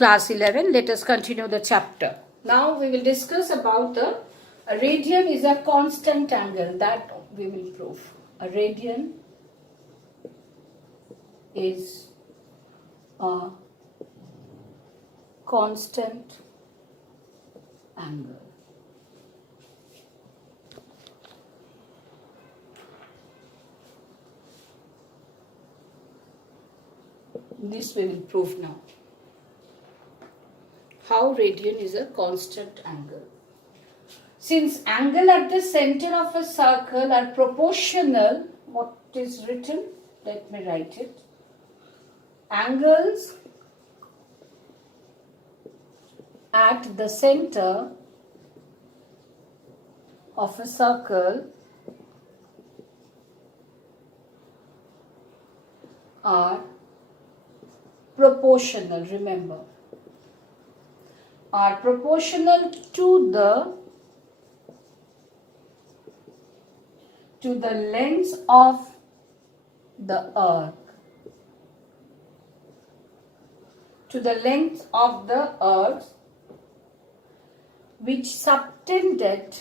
Class 11, let us continue the chapter. Now we will discuss about a radian is a constant angle, that we will prove. A radian is a constant angle. This we will prove now. How radian is a constant angle. Since angle at the center of a circle are proportional, what is written? Let me write it. Angles at the center of a circle are proportional, remember, are proportional to the length of the arc, to the length of the arc which subtended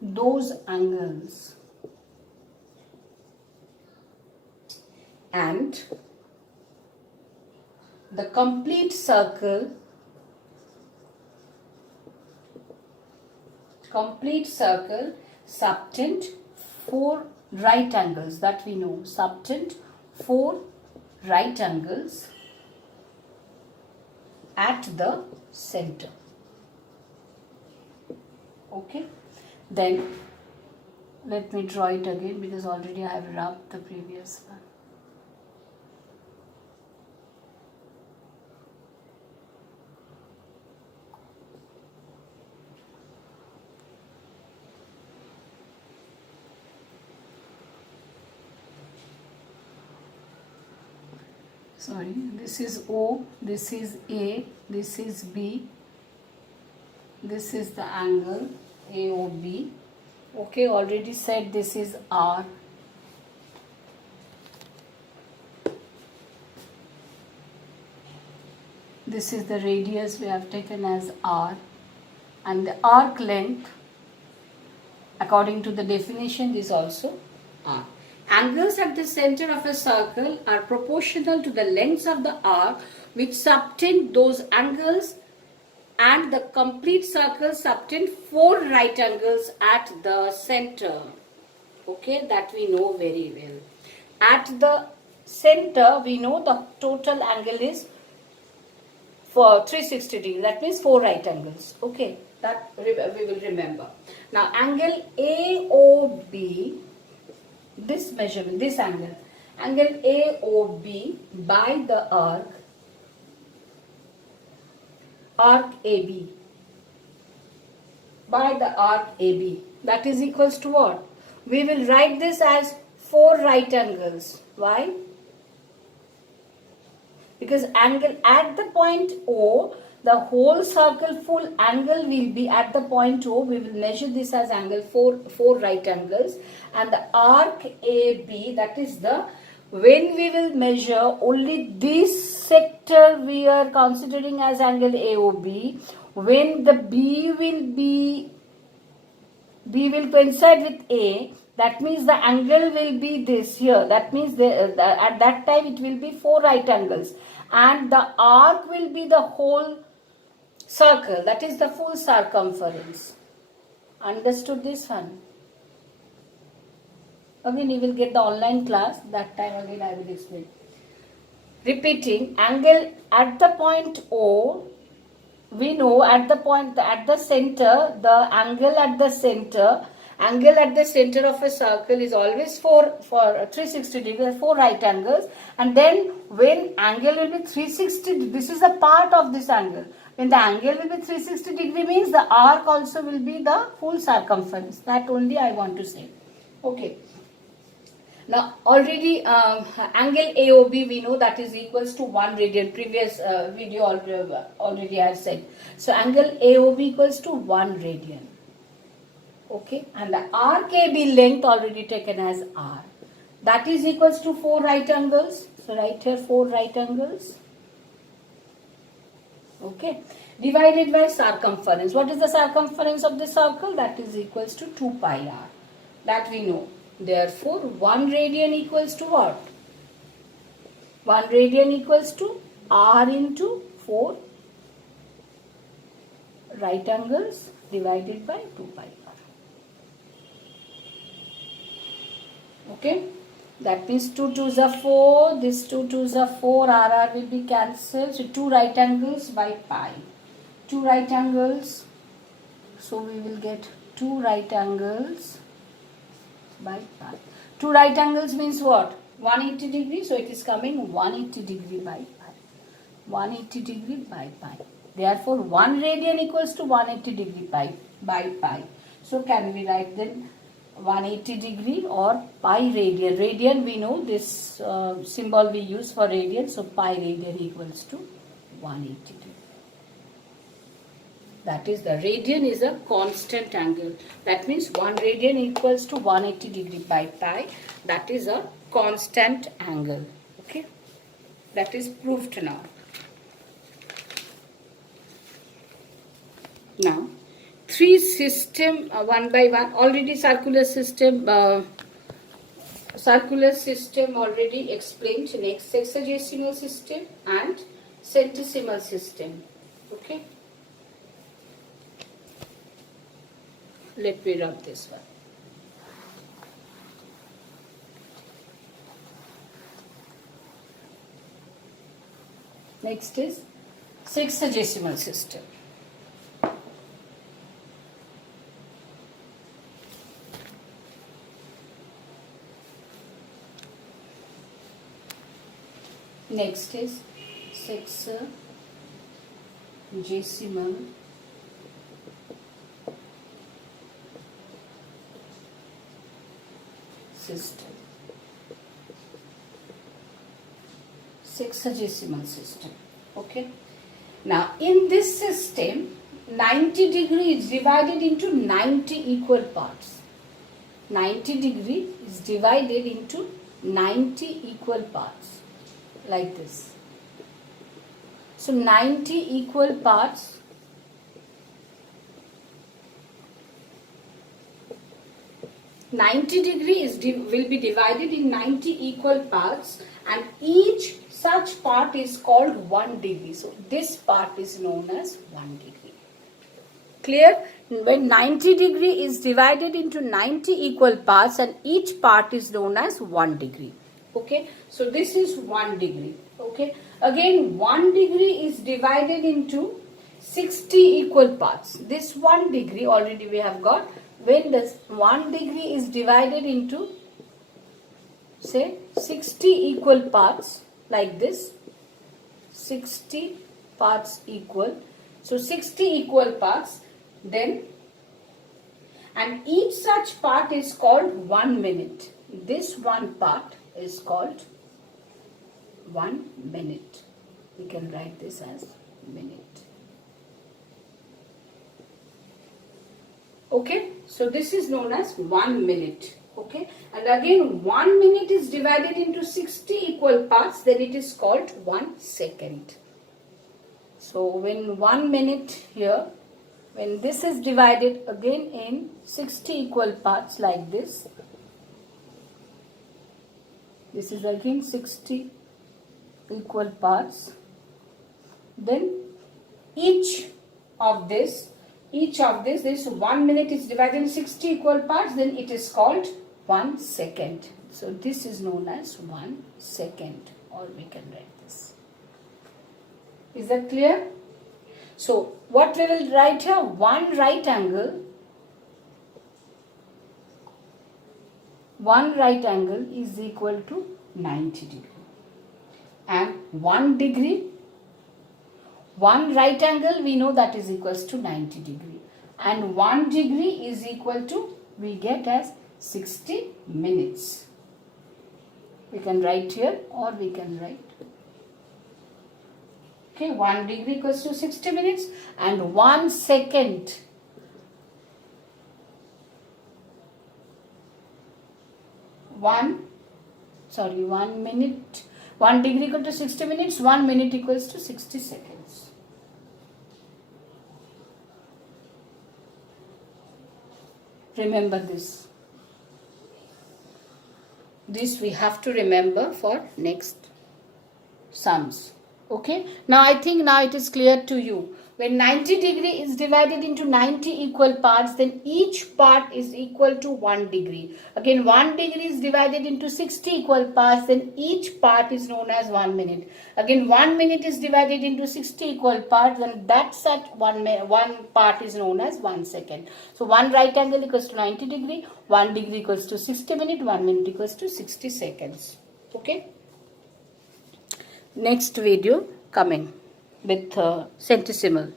those angles, and the complete circle subtend 4 right angles, that we know, subtend 4 right angles at the center. Okay, then let me draw it again because already I have rubbed the previous one. Sorry, this is O, this is A, this is B, this is the angle AOB. Okay, already said this is R. This is the radius we have taken as R, and the arc length according to the definition is also R. Angles at the center of a circle are proportional to the lengths of the arc which subtend those angles, and the complete circle subtend 4 right angles at the center. Okay, that we know very well. At the center, we know the total angle is for 360 degrees. That means 4 right angles. Okay, that we will remember. Now, angle AOB, this measurement, this angle AOB by the arc AB, by the arc AB, that is equals to what? We will write this as 4 right angles. Why? Because angle at the point O, the whole circle full angle will be at the point O. We will measure this as angle 4 right angles, and the arc AB, that is the, when we will measure only this sector we are considering as angle AOB, when the B will coincide with A, that means the angle will be this here. That means at that time it will be 4 right angles, and the arc will be the whole circle, that is the full circumference. Understood this one? Again, you will get the online class, that time again I will explain. Repeating, angle at the point O, we know at the center, the angle at the center of a circle is always for 360 degrees, 4 right angles, and then when angle will be 360, this is a part of this angle. When the angle will be 360 degree means the arc also will be the full circumference. That only I want to say. Okay. Now already angle AOB we know that is equals to 1 radian. Previous video already I said. So angle AOB equals to 1 radian. Okay, and the arc AB length already taken as R. That is equals to 4 right angles. So write here 4 right angles. Okay. Divided by circumference. What is the circumference of the circle? That is equals to 2 pi r. That we know. Therefore, 1 radian equals to what? 1 radian equals to r into 4 right angles divided by 2 pi r. Okay. That means 2 2s are 4. This 2 2s are 4. R will be cancelled. So 2 right angles by pi. 2 right angles. So we will get 2 right angles by pi. 2 right angles means what? 180 degree. So it is coming 180 degree by pi. 180 degree by pi. Therefore 1 radian equals to 180 degree by pi. So can we write then 180 degree or pi radian? Radian we know this symbol we use for radian. So pi radian equals to 180 degree. That is, the radian is a constant angle. That means 1 radian equals to 180 degree by pi. That is a constant angle. Okay. That is proved now. Now, 3 system one by one. Already circular system already explained. Next, sexagesimal system and centesimal system. Okay. Let me rub this one. Next is sexagesimal system. Next is sexagesimal system. Sexagesimal system. Okay. Now in this system, 90 degree is divided into 90 equal parts. 90 degree is divided into 90 equal parts. Like this. So 90 equal parts. Will be divided in 90 equal parts, and each such part is called 1 degree. So this part is known as 1 degree. Clear? When 90 degree is divided into 90 equal parts and each part is known as 1 degree. Okay. So this is 1 degree. Okay. Again 1 degree is divided into 60 equal parts. This 1 degree already we have got. When this 1 degree is divided into say 60 equal parts like this, 60 parts equal. So 60 equal parts, then, and each such part is called 1 minute. This one part is called 1 minute. We can write this as minute. Okay, so this is known as 1 minute. Okay, and again 1 minute is divided into 60 equal parts, then it is called 1 second. So when 1 minute here, when this is divided again in 60 equal parts like this, this is again 60 equal parts, then each of this 1 minute is divided in 60 equal parts, then it is called 1 second. So this is known as 1 second, or we can write this. Is that clear? So what we will write here? 1 right angle is equal to 90 degree. And 1 degree, 1 right angle we know that is equals to 90 degree. And 1 degree is equal to, we get as 60 minutes. We can write here, or we can write. Okay, 1 degree equals to 60 minutes, and 1 second. sorry, 1 minute, 1 degree equal to 60 minutes, 1 minute equals to 60 seconds. Remember this. This we have to remember for next sums. Okay, now I think now it is clear to you. When 90 degree is divided into 90 equal parts, then each part is equal to 1 degree. Again, 1 degree is divided into 60 equal parts, then each part is known as 1 minute. Again, 1 minute is divided into 60 equal parts, then that such one part is known as 1 second. So 1 right angle equals to 90 degree, 1 degree equals to 60 minutes, 1 minute equals to 60 seconds. Okay. Next video coming with centesimal.